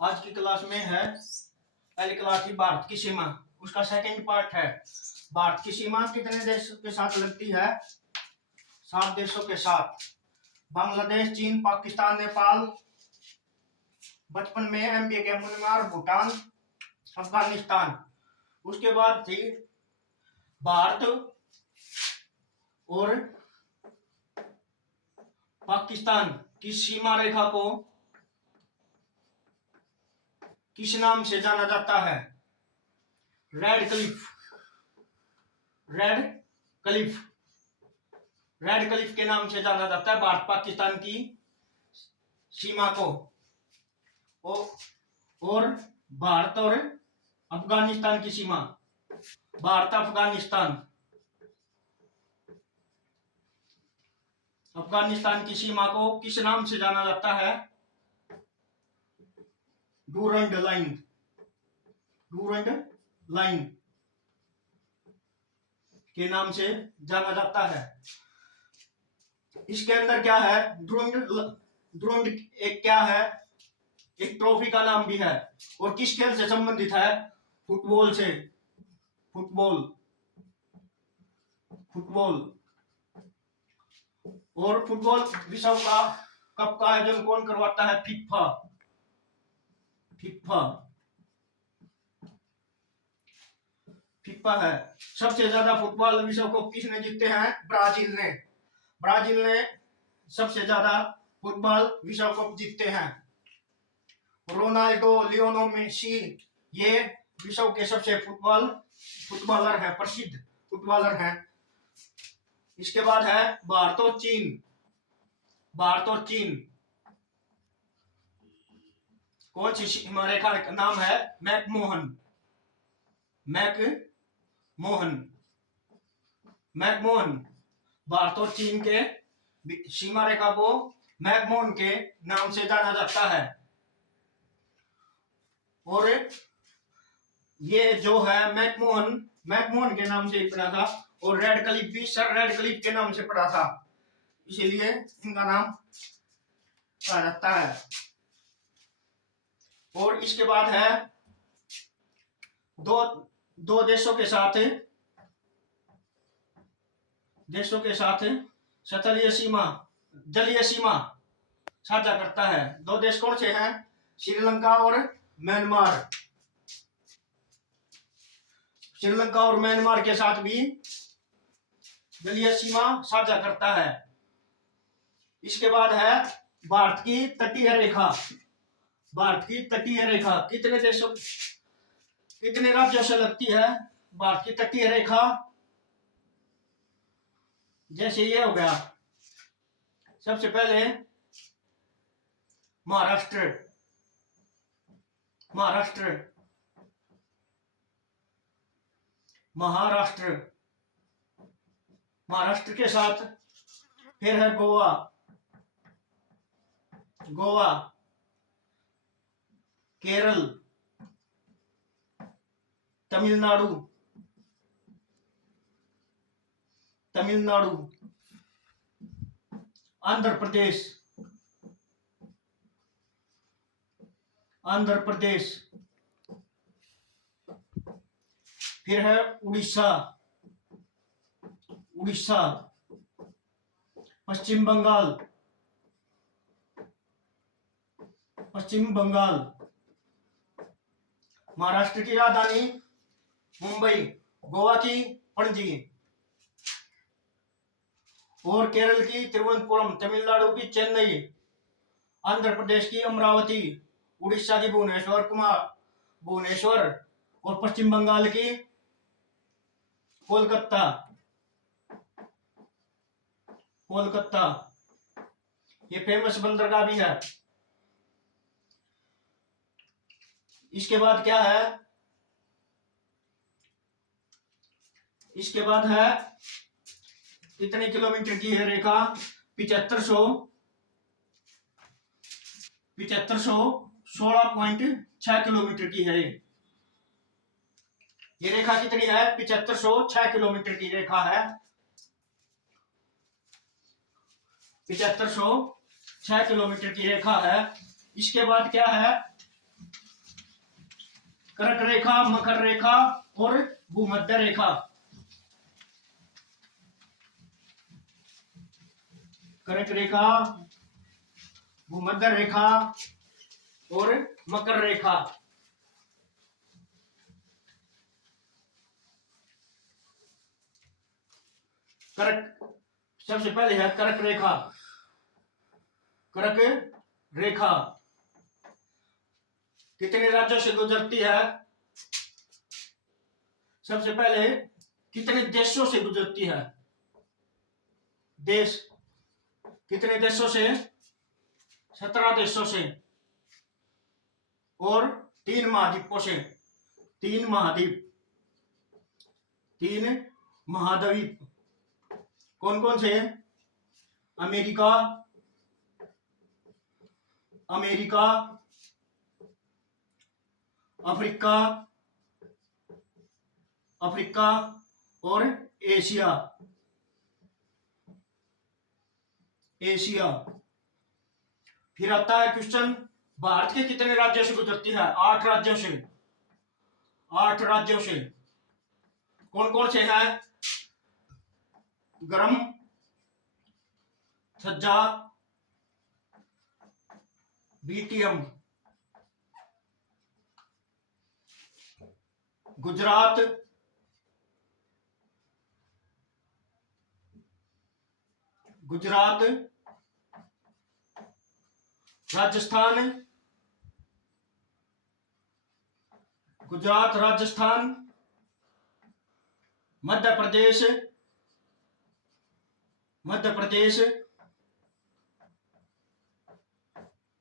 आज की क्लास में है पहली क्लास की भारत की सीमा, उसका सेकंड पार्ट है। भारत की सीमा कितने देशों के साथ लगती है? 7 देशों के साथ। बांग्लादेश, चीन, पाकिस्तान, नेपाल, बचपन में एमपी के म्यांमार, भूटान, अफगानिस्तान। उसके बाद थी भारत और पाकिस्तान की सीमा रेखा को किस नाम से जाना जाता है? Red Cliff. Red Cliff. Red Cliff के नाम से जाना जाता है भारत पाकिस्तान की सीमा को। और भारत और अफगानिस्तान की सीमा, भारत अफगानिस्तान। अफगानिस्तान की सीमा को किस नाम से जाना जाता है? Durand line. डूरंड लाइन के नाम से जाना जाता है। इसके अंदर क्या है? डूरंड एक क्या है? एक ट्रॉफी का नाम भी है। और किस खेल से संबंधित है? फुटबॉल से। फुटबॉल। फुटबॉल। और फुटबॉल विश्व का कप का आयोजन कौन करवाता है? फीफा। फीफा। फीफा है। सबसे ज्यादा फुटबॉल विश्व कप किसने जीते हैं? ब्राजील ने। ब्राजील ने सबसे ज्यादा फुटबॉल विश्व कप जीतते हैं। रोनाल्डो, लियोनो मेसी ये विश्व के सबसे फुटबॉलर हैं, प्रसिद्ध फुटबॉलर हैं। इसके बाद है भारत और चीन। भारत और चीन कौन सी सीमा रेखा का नाम है? मैकमोहन। मैकमोहन। मैकमोहन। भारत और चीन के सीमा रेखा को मैकमोहन के नाम से जाना जाता है। और ये जो है मैकमोहन के नाम से पड़ा था। और रेड क्लिफ भी सर रेड क्लिफ के नाम से पड़ा था, इसीलिए इनका नाम कहा जाता है। और इसके बाद है दो देशों के साथ सतलीय सीमा, जलीय सीमा साझा करता है। दो देश कौन से हैं? श्रीलंका और म्यांमार। श्रीलंका और म्यांमार के साथ भी जलीय सीमा साझा करता है। इसके बाद है भारत की तटीय रेखा। भारत की तटीय रेखा कितने राज्यों से लगती है? भारत की तटीय रेखा जैसे ये हो गया, सबसे पहले महाराष्ट्र। महाराष्ट्र। महाराष्ट्र। महाराष्ट्र के साथ फिर है गोवा। गोवा। केरल। तमिलनाडु। तमिलनाडु। आंध्र प्रदेश। आंध्र प्रदेश। फिर है उड़ीसा। उड़ीसा। पश्चिम बंगाल। पश्चिम बंगाल। महाराष्ट्र की राजधानी मुंबई, गोवा की पणजी, और केरल की तिरुवनंतपुरम, तमिलनाडु की चेन्नई, आंध्र प्रदेश की अमरावती, उड़ीसा की भुवनेश्वर और पश्चिम बंगाल की कोलकाता। कोलकाता ये फेमस बंदरगाह भी है। इसके बाद क्या है? इसके बाद है कितने किलोमीटर की है रेखा? 7516.6 किलोमीटर की है। ये रेखा कितनी है? 7506 किलोमीटर की रेखा है। 7506 किलोमीटर की रेखा है। इसके बाद क्या है? कर्क रेखा, मकर रेखा और भूमध्य रेखा। कर्क रेखा, भूमध्य रेखा और मकर रेखा। कर्क, सबसे पहले है कर्क रेखा। कर्क रेखा कितने राज्यों से गुजरती है? सबसे पहले कितने देशों से गुजरती है? देश, कितने देशों से? 17 देशों से और 3 महाद्वीपों से। 3 महाद्वीप, 3 महाद्वीप कौन कौन से? अमेरिका, अमेरिका, अफ्रीका, अफ्रीका और एशिया, एशिया। फिर आता है क्वेश्चन, भारत के कितने राज्यों से गुजरती है? 8 राज्यों से। 8 राज्यों से कौन कौन से हैं? गरम, सज्जा, बीटीएम, गुजरात, गुजरात, राजस्थान, गुजरात, राजस्थान, मध्य प्रदेश, मध्य प्रदेश,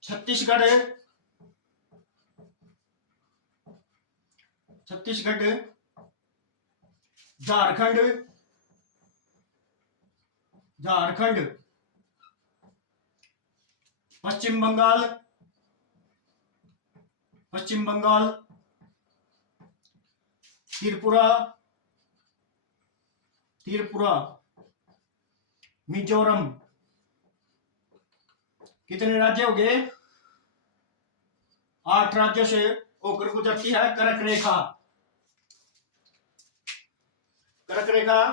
छत्तीसगढ़, छत्तीसगढ़, झारखंड, झारखंड, पश्चिम बंगाल, पश्चिम बंगाल, त्रिपुरा, त्रिपुरा, मिजोरम। कितने राज्य हो गए? 8 राज्यों से होकर गुजरती है कर्क रेखा। कर्क रेखा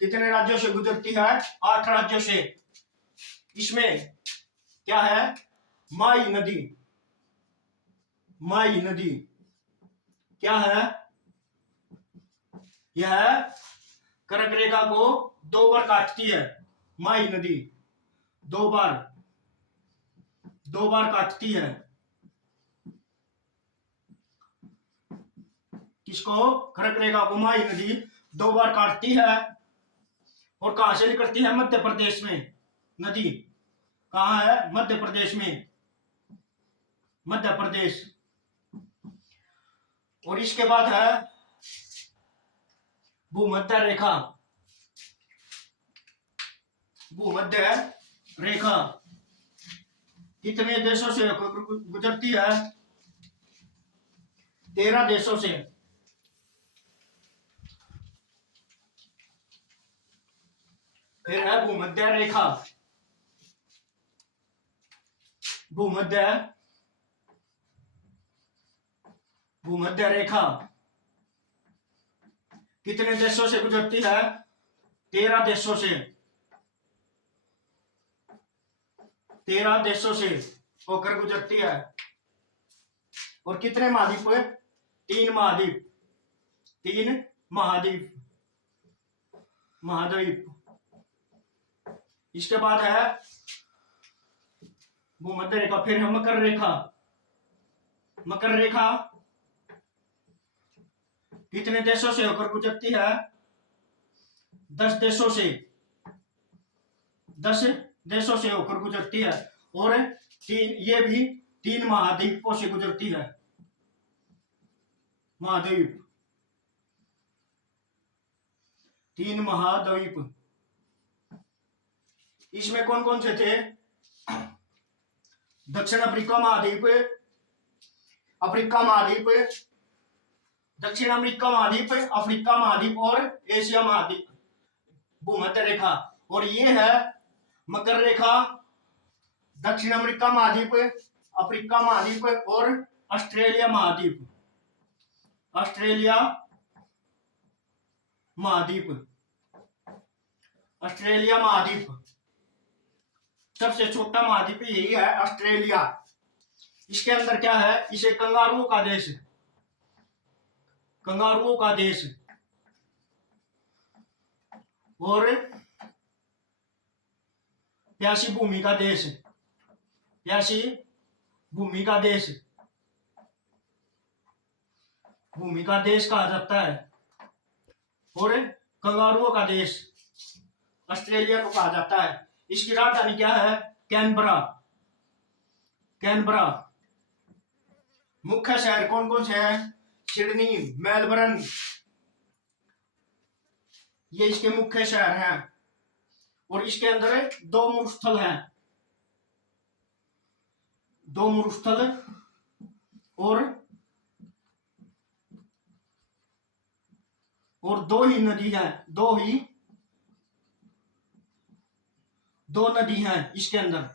कितने राज्यों से गुजरती है? 8 राज्यों से। इसमें क्या है? माई नदी, माई नदी क्या है? यह कर्क रेखा को 2 बार काटती है। माई नदी 2 बार, 2 बार काटती है। किसको? कर्क रेखा को माई नदी 2 बार काटती है। और कहां से निकलती है? मध्य प्रदेश में। नदी कहां है? मध्य प्रदेश में, मध्य प्रदेश। और इसके बाद है भूमध्य रेखा। भूमध्य रेखा कितने देशों से गुजरती है? 13 देशों से। फिर है भूमध्य रेखा। भूमध्य, भूमध्य रेखा कितने देशों से गुजरती है? 13 देशों से। 13 देशों से होकर गुजरती है। और कितने महाद्वीप? 3 महाद्वीप, 3 महाद्वीप, महाद्वीप। इसके बाद है भूमध्य रेखा। फिर है मकर रेखा। मकर रेखा कितने देशों से होकर गुजरती है? 10 देशों से। 10 देशों से होकर गुजरती है। और ये भी 3 महाद्वीपों से गुजरती है। महाद्वीप, 3 महाद्वीप। इसमें कौन कौन से थे? दक्षिण अफ्रीका महाद्वीप, अफ्रीका महाद्वीप, दक्षिण अमेरिका महाद्वीप, अफ्रीका महाद्वीप और एशिया महाद्वीप। भूमध्य रेखा। और ये है मकर रेखा, दक्षिण अमेरिका महाद्वीप, अफ्रीका महाद्वीप और ऑस्ट्रेलिया महाद्वीप। ऑस्ट्रेलिया महाद्वीप। ऑस्ट्रेलिया महाद्वीप सबसे छोटा महाद्वीप यही है, ऑस्ट्रेलिया। इसके अंदर क्या है, इसे कंगारुओं का देश, कंगारुओं का देश और प्यासी भूमि का देश, प्यासी भूमि का देश, भूमि का देश कहा जाता है और कंगारुओं का देश ऑस्ट्रेलिया को कहा जाता है। इसकी राजधानी क्या है, कैनबरा। कैनबरा। मुख्य शहर कौन कौन से हैं, सिडनी, मेलबर्न, ये इसके मुख्य शहर हैं। और इसके अंदर दो मरुस्थल हैं, दो मरुस्थल और दो ही नदी है, दो नदी हैं इसके अंदर।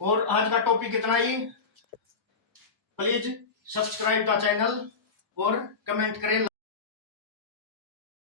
और आज का टॉपिक इतना ही। प्लीज सब्सक्राइब द चैनल और कमेंट करें।